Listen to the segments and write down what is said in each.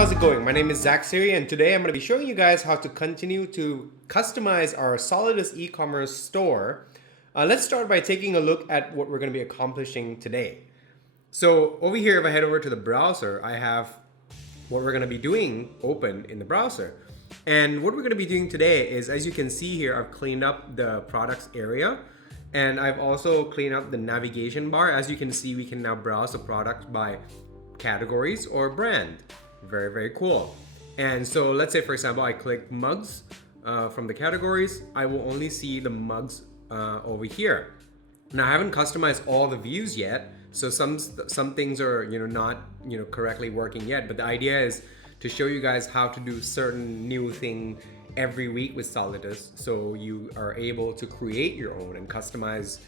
how's it going? My name is Zach Siri, and today I'm going to be showing you guys how to continue to customize our Solidus e-commerce store. Let's start by taking a look at what we're going to be accomplishing today. So over here, if I head over to the browser, I have what we're going to be doing open in the browser. And what we're going to be doing today is, as you can see here, I've cleaned up the products area. And I've also cleaned up the navigation bar. As you can see, we can now browse the product by categories or brand. Very, very cool. And so let's say, for example, I click mugs from the categories. I will only see the mugs over here. Now, I haven't customized all the views yet, so some things are not correctly working yet. But the idea is to show you guys how to do certain new thing every week with Solidus, so you are able to create your own and customize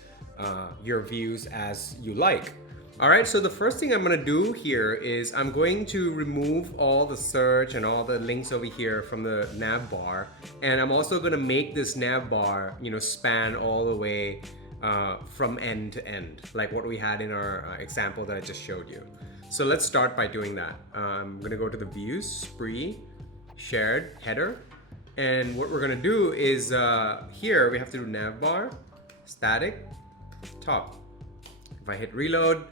your views as you like. All right, so the first thing I'm gonna do here is I'm going to remove all the search and all the links over here from the Navbar, and I'm also gonna make this Navbar, span all the way from end to end, like what we had in our example that I just showed you. So let's start by doing that. I'm gonna go to the views, spree, shared, header, and what we're gonna do is here we have to do Navbar, static, top. If I hit reload,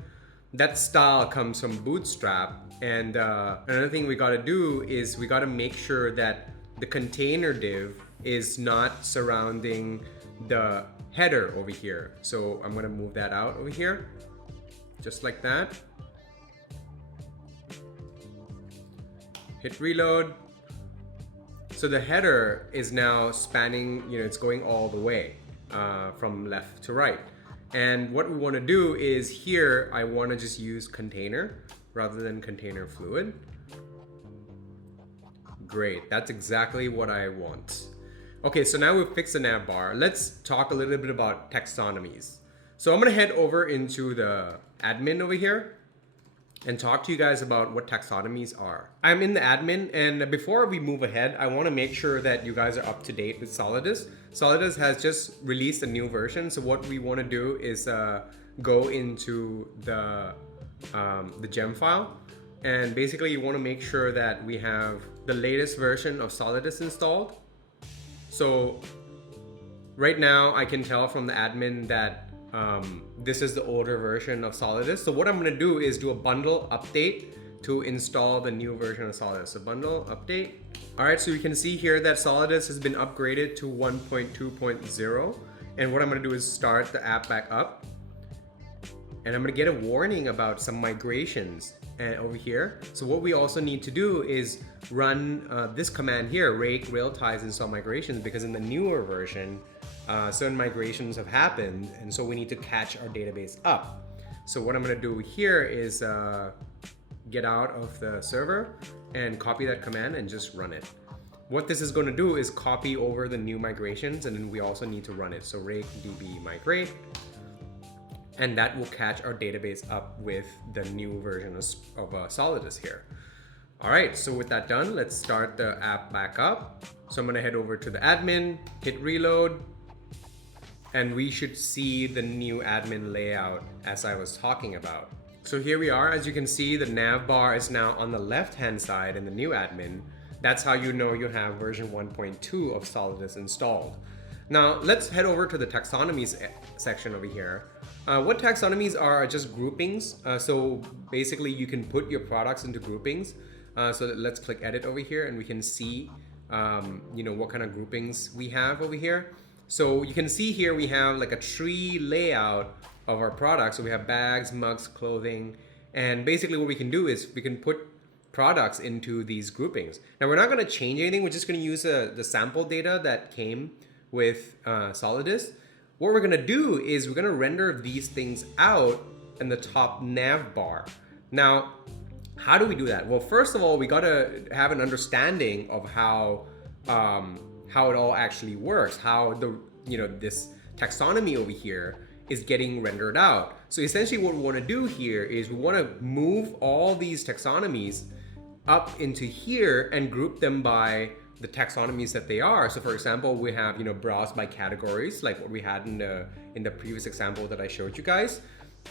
that style comes from Bootstrap. And another thing we gotta do is we gotta make sure that the container div is not surrounding the header over here. So I'm gonna move that out over here, just like that. Hit reload. So the header is now spanning, it's going all the way from left to right. And what we want to do is here, I want to just use container rather than container fluid. Great, that's exactly what I want. Okay, so now we've fixed the navbar. Let's talk a little bit about taxonomies. So I'm going to head over into the admin over here and talk to you guys about what taxonomies are. I'm in the admin, and before we move ahead, I want to make sure that you guys are up to date with Solidus. Solidus has just released a new version, so what we want to do is go into the gem file, and basically you want to make sure that we have the latest version of Solidus installed. So right now I can tell from the admin that this is the older version of Solidus. So what I'm going to do is do a bundle update to install the new version of Solidus. So bundle update. All right, so you can see here that Solidus has been upgraded to 1.2.0. And what I'm going to do is start the app back up. And I'm going to get a warning about some migrations over here. So what we also need to do is run this command here, rake railties install migrations, because in the newer version, certain migrations have happened, and so we need to catch our database up. So what I'm going to do here is get out of the server and copy that command and just run it. What this is going to do is copy over the new migrations, and then we also need to run it. So rake db migrate, and that will catch our database up with the new version of Solidus here. All right, so with that done, let's start the app back up. So I'm going to head over to the admin, hit reload, and we should see the new admin layout as I was talking about. So here we are. As you can see, the nav bar is now on the left-hand side in the new admin. That's how you know you have version 1.2 of Solidus installed. Now let's head over to the taxonomies section over here. What taxonomies are just groupings. So basically you can put your products into groupings. So let's click edit over here and we can see what kind of groupings we have over here. So you can see here we have like a tree layout of our products. So we have bags, mugs, clothing, and basically what we can do is we can put products into these groupings. Now we're not going to change anything. We're just going to use the sample data that came with Solidus. What we're going to do is we're going to render these things out in the top nav bar. Now, how do we do that? Well, first of all, we got to have an understanding of how it all actually works, how this taxonomy over here is getting rendered out. So essentially what we want to do here is we want to move all these taxonomies up into here and group them by the taxonomies that they are. So for example, we have browse by categories, like what we had in the previous example that I showed you guys.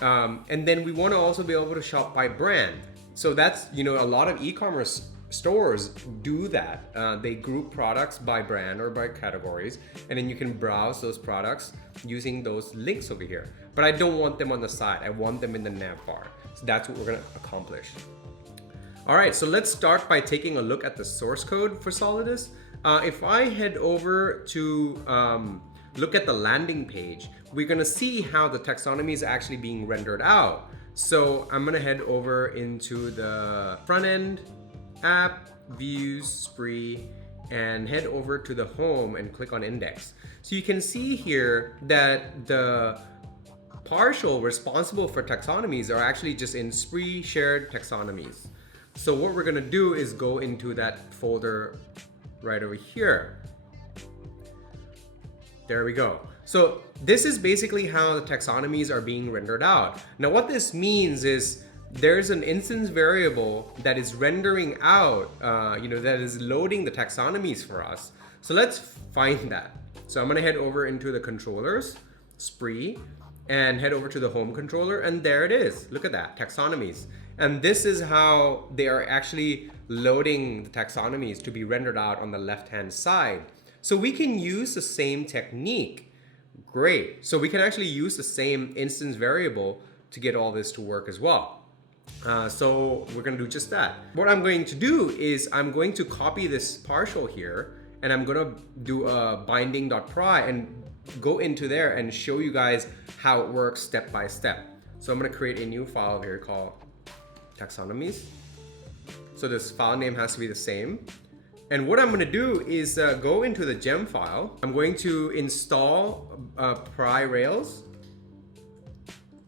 And then we want to also be able to shop by brand. So that's, a lot of e-commerce stores do that. They group products by brand or by categories, and then you can browse those products using those links over here. But I don't want them on the side. I want them in the Navbar. So that's what we're gonna accomplish. All right, so let's start by taking a look at the source code for Solidus. If I head over to look at the landing page, we're gonna see how the taxonomy is actually being rendered out. So I'm gonna head over into the front end, app, views, spree, and head over to the home and click on index. So you can see here that the partial responsible for taxonomies are actually just in spree shared taxonomies. So what we're gonna do is go into that folder right over here. There we go. So this is basically how the taxonomies are being rendered out. Now what this means is there's an instance variable that is rendering out, that is loading the taxonomies for us. So let's find that. So I'm gonna head over into the controllers, spree, and head over to the home controller, and there it is. Look at that, taxonomies. And this is how they are actually loading the taxonomies to be rendered out on the left-hand side. So we can use the same technique. Great. So we can actually use the same instance variable to get all this to work as well. So we're going to do just that. What I'm going to do is I'm going to copy this partial here, and I'm going to do a binding.pry and go into there and show you guys how it works step by step. So I'm going to create a new file here called taxonomies. So this file name has to be the same. And what I'm going to do is go into the gem file. I'm going to install pry rails.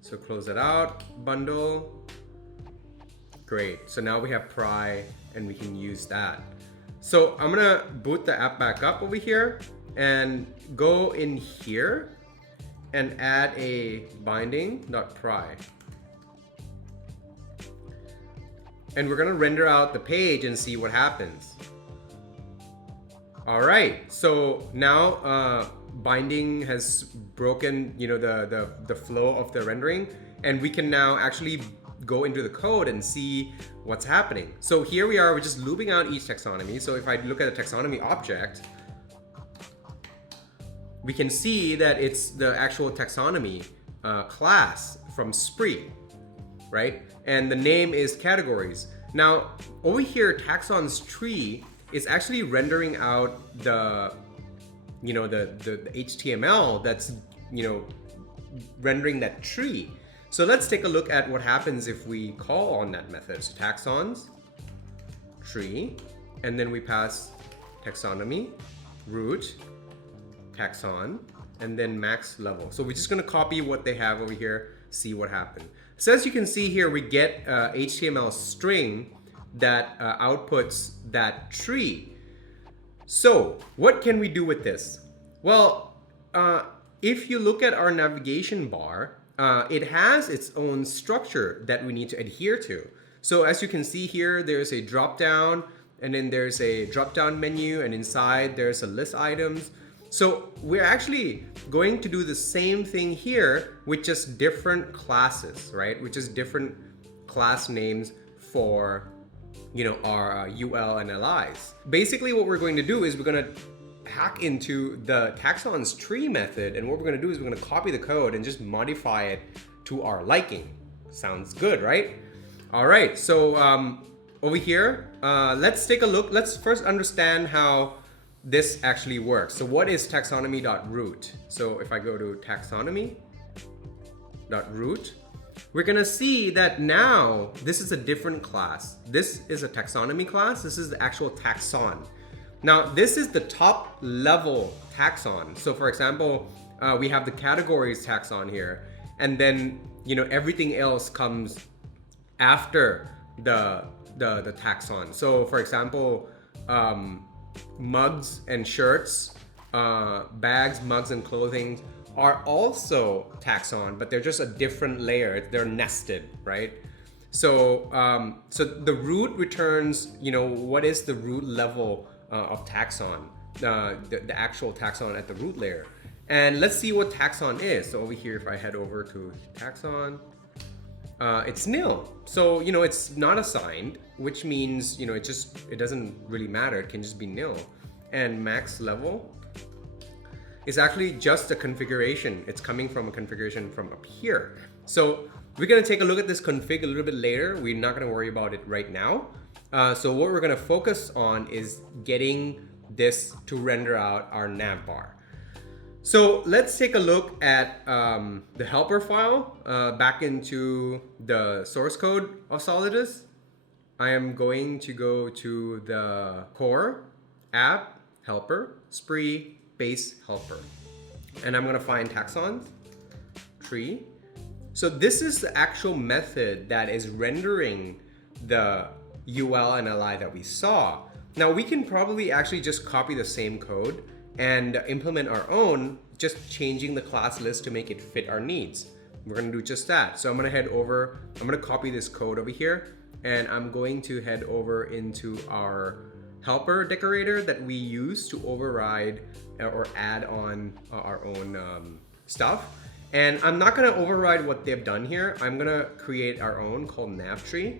So close it out, bundle. Great. So now we have pry and we can use that. So I'm going to boot the app back up over here and go in here and add a binding.pry. And we're going to render out the page and see what happens. All right, so now binding has broken, the flow of the rendering, and we can now actually go into the code and see what's happening. So here we are, we're just looping out each taxonomy. So if I look at the taxonomy object, we can see that it's the actual taxonomy class from spree, right? And the name is categories. Now over here, taxons tree is actually rendering out the HTML that's, rendering that tree. So let's take a look at what happens if we call on that method. So taxons, tree, and then we pass taxonomy, root, taxon, and then max level. So we're just gonna copy what they have over here, see what happened. So as you can see here, we get HTML string that outputs that tree. So what can we do with this? Well, if you look at our navigation bar, it has its own structure that we need to adhere to. So as you can see here, there's a drop down, and then there's a drop down menu, and inside there's a list items. So we're actually going to do the same thing here with just different classes, right? Which is different class names for our UL and LIs. Basically what we're going to do is we're going to hack into the taxons tree method, and what we're going to do is we're going to copy the code and just modify it to our liking. Sounds good, right? All right, so over here, let's take a look. Let's first understand how this actually works. So what is taxonomy.root? So if I go to taxonomy.root, we're gonna see that now this is a different class. This is a taxonomy class. This is the actual taxon. Now this is the top level taxon. So for example, we have the categories taxon here, and then everything else comes after the taxon. So for example, mugs and shirts, bags, mugs and clothing are also taxon, but they're just a different layer. They're nested, right? So so the root returns, what is the root level of taxon, the actual taxon at the root layer. And let's see what taxon is. So over here, if I head over to taxon, it's nil. So, it's not assigned, which means, it doesn't really matter. It can just be nil. And max level is actually just a configuration. It's coming from a configuration from up here. So we're gonna take a look at this config a little bit later. We're not gonna worry about it right now. So what we're gonna focus on is getting this to render out our navbar. So let's take a look at the helper file back into the source code of Solidus. I am going to go to the core, app, helper, spree, base helper. And I'm gonna find taxons, tree. So this is the actual method that is rendering the UL and LI that we saw. Now we can probably actually just copy the same code and implement our own, just changing the class list to make it fit our needs. We're gonna do just that. So I'm gonna copy this code over here, and I'm going to head over into our helper decorator that we use to override or add on our own stuff. And I'm not gonna override what they've done here. I'm gonna create our own called navtree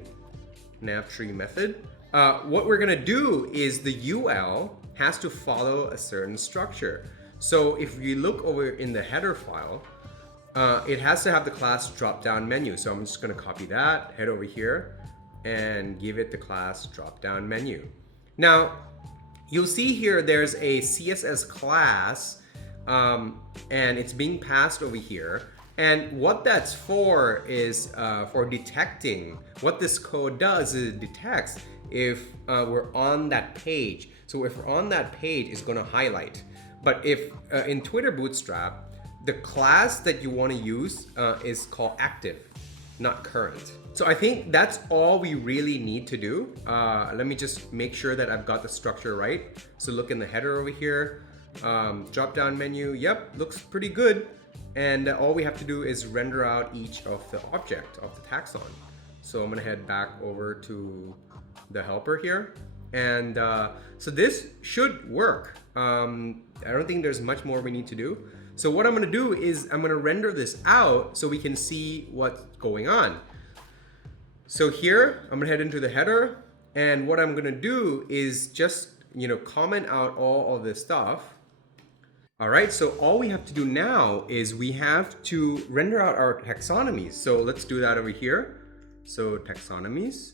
method. What we're gonna do is the UL has to follow a certain structure. So if you look over in the header file, it has to have the class drop-down menu. So I'm just gonna copy that, head over here, and give it the class drop-down menu. Now, you'll see here there's a CSS class, and it's being passed over here. And what that's for is for detecting. What this code does is it detects if we're on that page. So if we're on that page, it's gonna highlight. But if in Twitter Bootstrap, the class that you wanna use is called active, not current. So I think that's all we really need to do. Let me just make sure that I've got the structure right. So look in the header over here, drop down menu, yep, looks pretty good. And all we have to do is render out each of the object of the taxon. So I'm gonna head back over to the helper here. And so this should work. I don't think there's much more we need to do. So what I'm gonna do is I'm gonna render this out so we can see what's going on. So here, I'm gonna head into the header, and what I'm gonna do is just, comment out all of this stuff. All right, so all we have to do now is we have to render out our taxonomies. So let's do that over here. So taxonomies,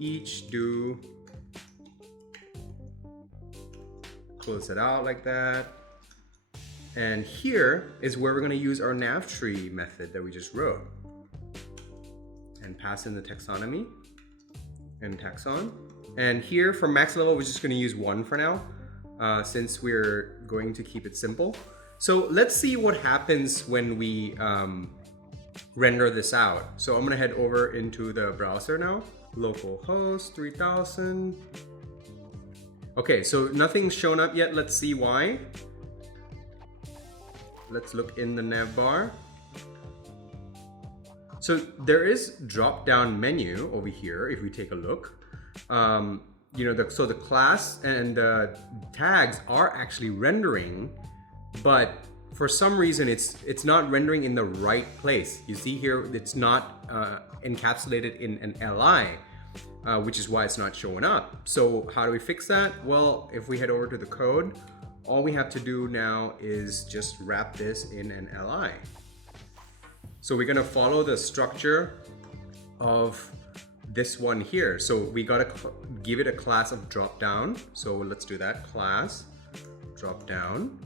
each do, close it out like that. And here is where we're gonna use our navtree method that we just wrote. And pass in the taxonomy and taxon. And here for max level, we're just gonna use 1 for now, since we're going to keep it simple. So let's see what happens when we render this out. So I'm gonna head over into the browser now, localhost 3000. Okay, so nothing's shown up yet. Let's see why. Let's look in the navbar. So there is drop-down menu over here. If we take a look, so the class and the tags are actually rendering, but for some reason it's not rendering in the right place. You see here, it's not encapsulated in an LI, which is why it's not showing up. So how do we fix that? Well, if we head over to the code, all we have to do now is just wrap this in an LI. So we're gonna follow the structure of this one here. So we gotta give it a class of drop down. So let's do that, class drop down.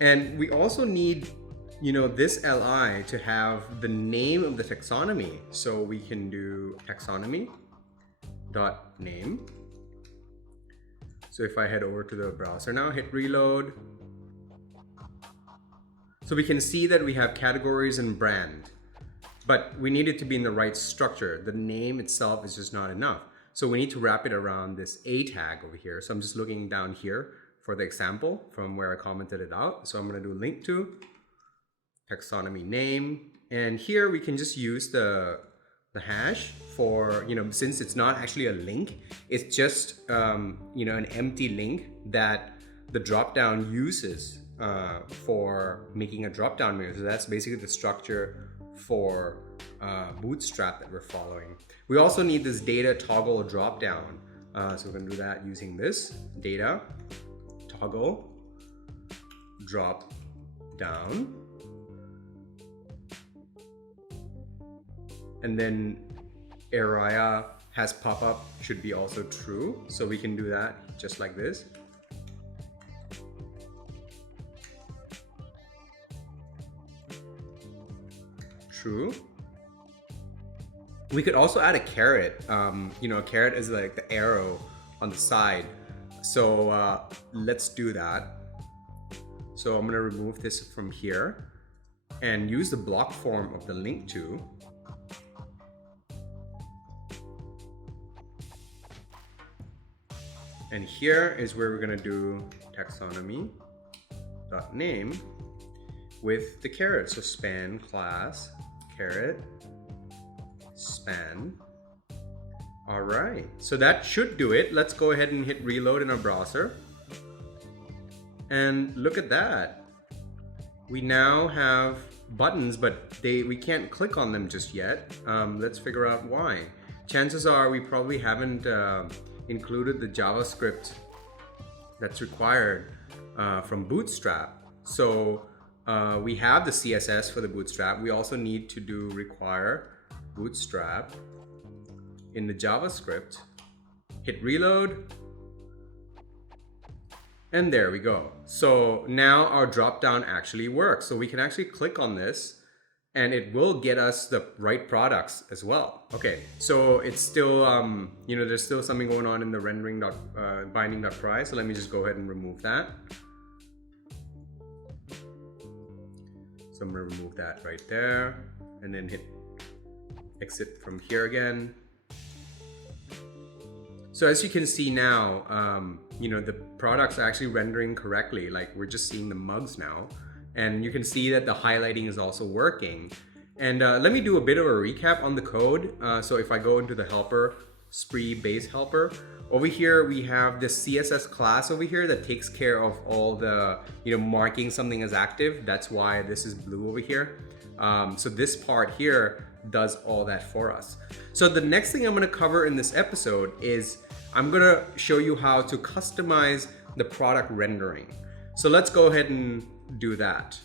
And we also need, this LI to have the name of the taxonomy. So we can do taxonomy dot name. So if I head over to the browser now, hit reload. So we can see that we have categories and brand, but we need it to be in the right structure. The name itself is just not enough. So we need to wrap it around this A tag over here. So I'm just looking down here for the example from where I commented it out. So I'm gonna do link to taxonomy name. And here we can just use the hash for, since it's not actually a link, it's just, an empty link that the dropdown uses for making a drop-down menu. So that's basically the structure for bootstrap that we're following. We also need this data toggle dropdown. So we're gonna do that using this data toggle drop down. And then area has pop-up should be also true. So we can do that just like this. True. We could also add a caret. A caret is like the arrow on the side. So let's do that. So I'm gonna remove this from here and use the block form of the link to. And here is where we're gonna do taxonomy.name with the caret. So span class caret span. All right, so that should do it. Let's go ahead and hit reload in our browser. And look at that. We now have buttons, but we can't click on them just yet. Let's figure out why. Chances are we probably haven't included the JavaScript that's required from Bootstrap. So we have the CSS for the Bootstrap. We also need to do require Bootstrap in the JavaScript. Hit reload. And there we go. So now our dropdown actually works. So we can actually click on this and it will get us the right products as well. Okay, so it's still, there's still something going on in the rendering binding.price. So let me just go ahead and remove that. So I'm gonna remove that right there and then hit exit from here again. So as you can see now, the products are actually rendering correctly. Like we're just seeing the mugs now. And you can see that the highlighting is also working. And let me do a bit of a recap on the code. So if I go into the helper, spree base helper, over here we have this CSS class over here that takes care of all the, marking something as active. That's why this is blue over here. So this part here does all that for us. So the next thing I'm gonna cover in this episode is I'm gonna show you how to customize the product rendering. So let's go ahead and do that.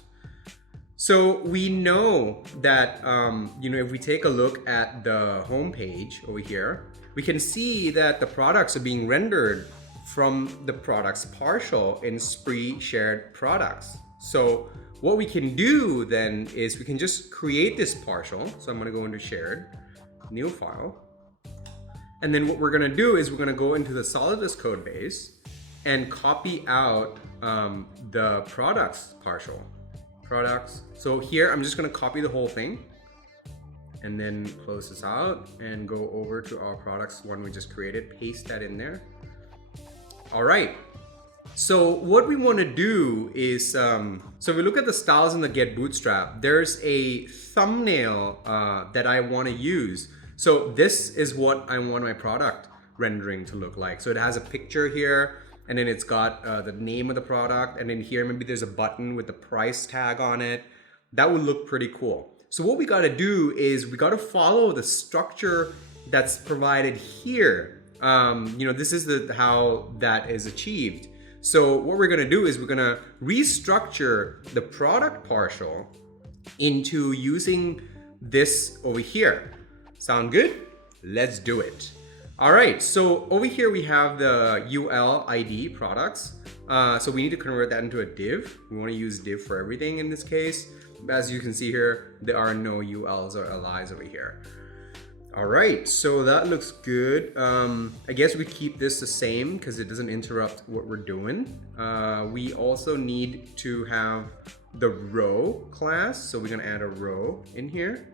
So we know that, if we take a look at the home page over here, we can see that the products are being rendered from the products partial in spree shared products. So what we can do then is we can just create this partial. So I'm gonna go into shared, new file. And then what we're gonna do is we're gonna go into the Solidus code base and copy out the products partial. Products. So here I'm just gonna copy the whole thing and then close this out and go over to our products one we just created, paste that in there. All right. So what we want to do is, so if we look at the styles in the get bootstrap, there's a thumbnail that I want to use. So this is what I want my product rendering to look like. So it has a picture here, and then it's got the name of the product, and then here maybe there's a button with the price tag on it. That would look pretty cool. So what we got to do is we got to follow the structure that's provided here. This is how that is achieved. So what we're gonna do is we're gonna restructure the product partial into using this over here. Sound good? Let's do it. All right, so over here we have the UL ID products. So we need to convert that into a div. We wanna use div for everything in this case. As you can see here, there are no ULs or LIs over here. All right, so that looks good. I guess we keep this the same because it doesn't interrupt what we're doing. We also need to have the row class. So we're gonna add a row in here.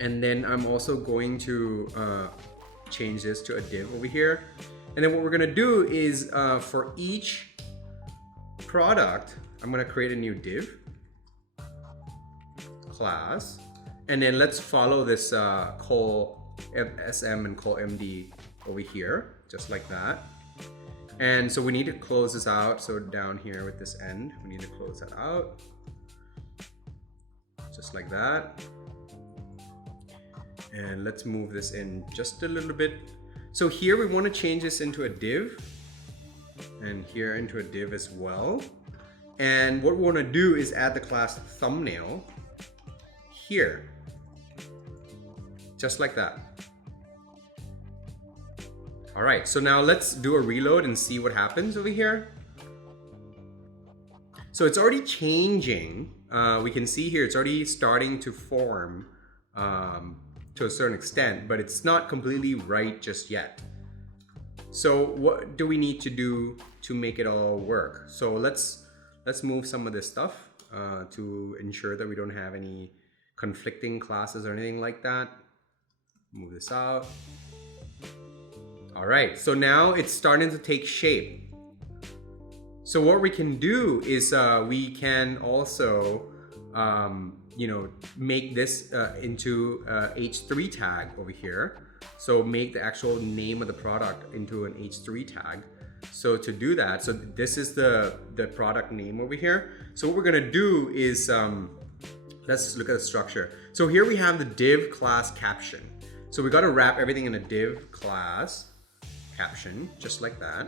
And then I'm also going to change this to a div over here. And then what we're gonna do is for each product, I'm gonna create a new div class. And then let's follow this col SM and col MD over here, just like that. And so we need to close this out. So down here with this end, we need to close that out. just like that. And let's move this in just a little bit. So here we want to change this into a div, and here into a div as well. And what we want to do is add the class thumbnail here, just like that. All right, so now let's do a reload and see what happens over here. So it's already changing. We can see here it's already starting to form to a certain extent, but it's not completely right just yet. So what do we need to do to make it all work? So let's move some of this stuff to ensure that we don't have any conflicting classes or anything like that. Move this out. All right, so now it's starting to take shape. So what we can do is we can also make this into a H3 tag over here. So make the actual name of the product into an H3 tag. So to do that, so this is the product name over here. So what we're gonna do is, let's look at the structure. So here we have the div class caption. So we gotta wrap everything in a div class caption, just like that.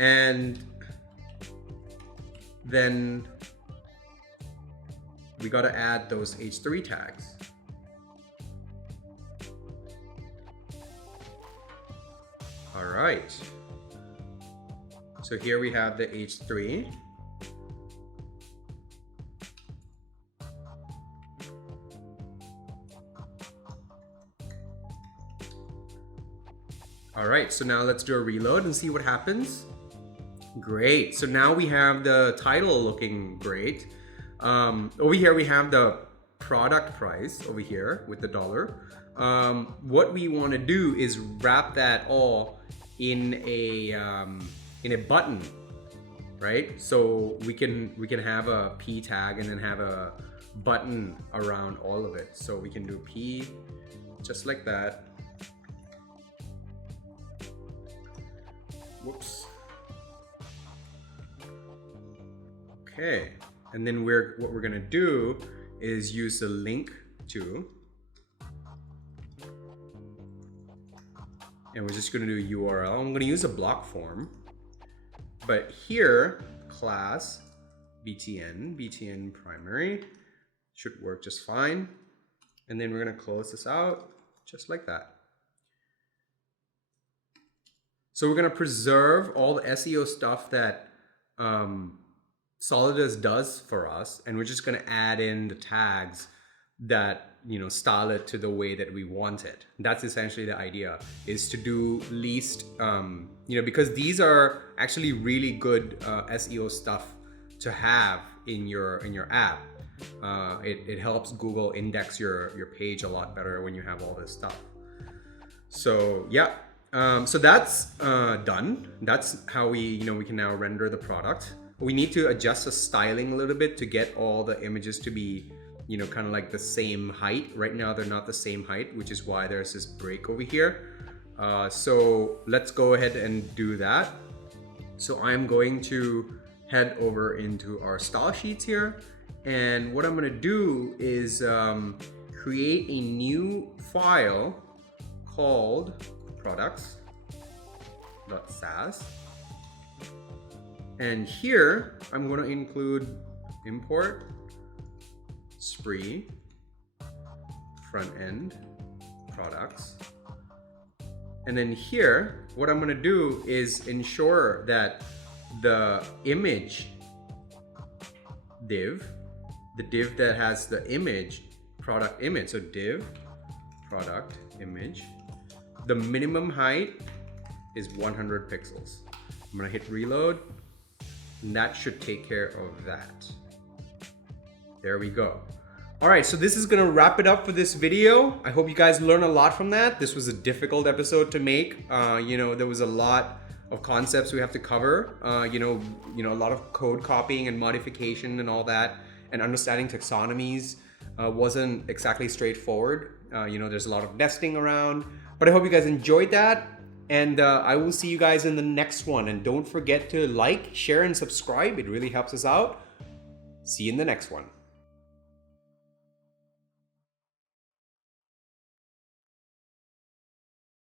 And then we got to add those H3 tags. All right. So here we have the H3. All right, so now let's do a reload and see what happens. Great, so now we have the title looking great. Over here we have the product price over here with the dollar. What we want to do is wrap that all in a button, right? So we can have a P tag and then have a button around all of it. So we can do P just like that. Whoops. Okay, and then what we're gonna do is use the link to, and we're just gonna do URL. I'm gonna use a block form, but here class BTN primary should work just fine. And then we're gonna close this out just like that. So we're gonna preserve all the SEO stuff that Solidus does for us, and we're just gonna add in the tags that style it to the way that we want it. That's essentially the idea, is to do least because these are actually really good SEO stuff to have in your app. It helps Google index your page a lot better when you have all this stuff. So yeah. So that's done. That's how we can now render the product. We need to adjust the styling a little bit to get all the images to be, kind of like the same height. Right now they're not the same height, which is why there's this break over here. So let's go ahead and do that. So I'm going to head over into our style sheets here. And what I'm gonna do is create a new file called products.sas, and here I'm going to include import spree front end products, and then here what I'm going to do is ensure that the image div, the div that has the image product image, so div product image, the minimum height is 100 pixels. I'm gonna hit reload, and that should take care of that. There we go. All right, so this is gonna wrap it up for this video. I hope you guys learned a lot from that. This was a difficult episode to make. There was a lot of concepts we have to cover. A lot of code copying and modification and all that, and understanding taxonomies wasn't exactly straightforward. There's a lot of nesting around. But I hope you guys enjoyed that, and I will see you guys in the next one. And don't forget to like, share, and subscribe. It really helps us out. See you in the next one.